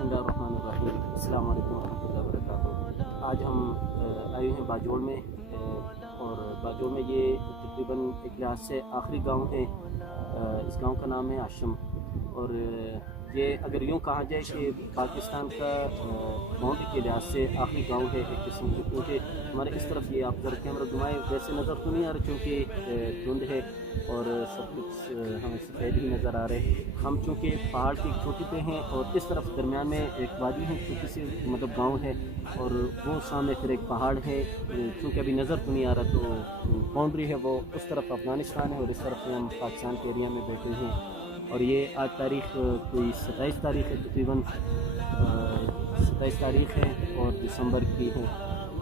बिस्मिल्लाहिर्रहमानिर्रहीम। अस्सलाम वालेकुम रहमतुल्लाहि व बरकातुहू। आज हम आए हैं बाजोड़ में और बाजोड़ में ये तकरीबन एक लिहाज से आखिरी गांव है। इस गांव का नाम है आशम और ये अगर यूँ कहा जाए कि पाकिस्तान का बाउंड्री के लिहाज से आखिरी गांव है एक किस्म से, क्योंकि हमारे इस तरफ ये आप जरा कैमरा घुमाएं, वैसे नज़र तो नहीं आ रहा क्योंकि धुंध है और सब कुछ हमें सफ़ेद ही नज़र आ रहे हैं। हम चूँकि पहाड़ की चोटी पे हैं और इस तरफ दरमियान में एक वादी है, छोटी सी मतलब गांव है और वो सामने फिर एक पहाड़ है। चूँकि अभी नज़र तो नहीं आ रहा तो बाउंड्री है वो उस तरफ अफ़गानिस्तान है और इस तरफ हम पाकिस्तान के एरिया में बैठे हैं। और ये आज तारीख़ कोई 27 तारीख़ है, तकरीबन 27 तारीख़ है और दिसंबर की है।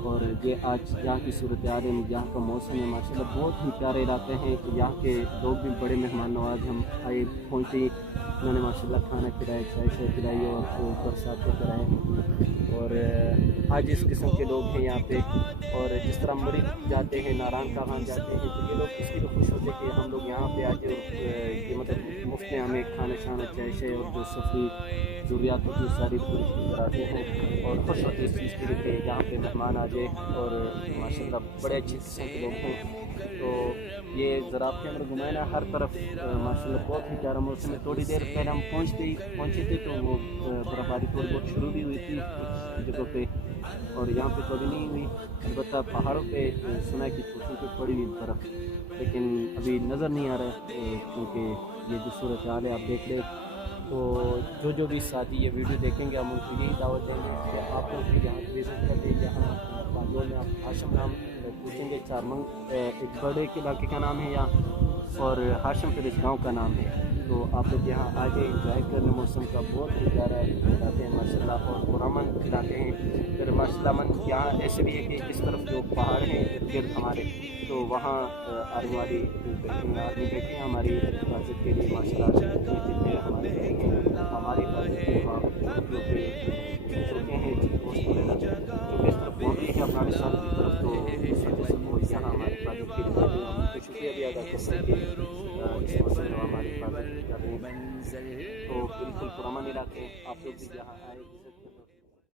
और ये आज यहाँ की सूरत हाल है, यहाँ का मौसम है माशाल्लाह बहुत ही प्यारे इलाके हैं। यहाँ के लोग भी बड़े मेहमान नवाज। हम आए पहुँचे, उन्होंने माशाल्लाह खाना खिलाया, चाय शाय पिलाई और बरसात को कराए। और आज इस किस्म के लोग हैं यहाँ पे। और जिस तरह मरीज जाते हैं, नारायण का खान जाते हैं, तो ये लोग इसकी तो खुश होते हैं कि हम लोग यहाँ पे आके ये मतलब मुफ्त में हमें खाना शाना चाय शाय और जो सफरी ज़रूरियात होती है सारी पूरी कराते हैं और खुश होते हैं इस चीज़ के लिए कि यहाँ पे मेहमान आ जाए। और माशाल्लाह बड़े अच्छे किस्म के लोग हैं। तो ये ज़रा आपके अंदर घुमाए ना, हर तरफ माशाल्लाह बहुत ही प्यारा मौसम है। थोड़ी देर पहले हम पहुँचे थे तो वो बर्फ़बारी थोड़ी बहुत शुरू भी हुई थी कुछ जगहों पे और यहाँ पे तो अभी नहीं हुई। अलबत्ता पहाड़ों पे सुना है कि छोटी पे पड़ी हुई बर्फ़, लेकिन अभी नज़र नहीं आ रहा है क्योंकि ये जो सूरत हाल है आप देख रहे। तो जो भी साथी ये वीडियो देखेंगे हम उनको यही दावत देंगे कि आप लोग भी यहाँ विज़िट कर लें। यहाँ बाजोड़ में आप हाशम नाम पूछेंगे, चारमंग एक बड़े के इलाके का नाम है यहाँ और हाशम फिर इस गाँव का नाम है। तो आप लोग यहाँ आ जाए, इंजॉय करने मौसम का बहुत ही प्यारा खिलाते हैं माशाल्लाह और पुरामन खिलाते हैं। फिर माशाल्लाह मन यहाँ ऐसे भी है कि इस तरफ जो पहाड़ हैं इर्द गिर्द हमारे, तो वहाँ आर्मी वाली आर्मी बैठे हैं हमारी हिफाजत के लिए माशाल्लाह। जितने हमारे रहेंगे हमारी हिफाजत के वहाँ चौके हैं पोस्ट वगैरह जो इस तरफ बाउंड्री है अफगानिस्तान की तरफ, तो वो यहाँ हमारी हिफाजत के लिए उनको शुक्रिया भी अदा कर सकें इस मौसम में हमारी हिफाजत कर रहे हैं। तो बिल्कुल पुराना इलाके आप लोग भी यहाँ आए।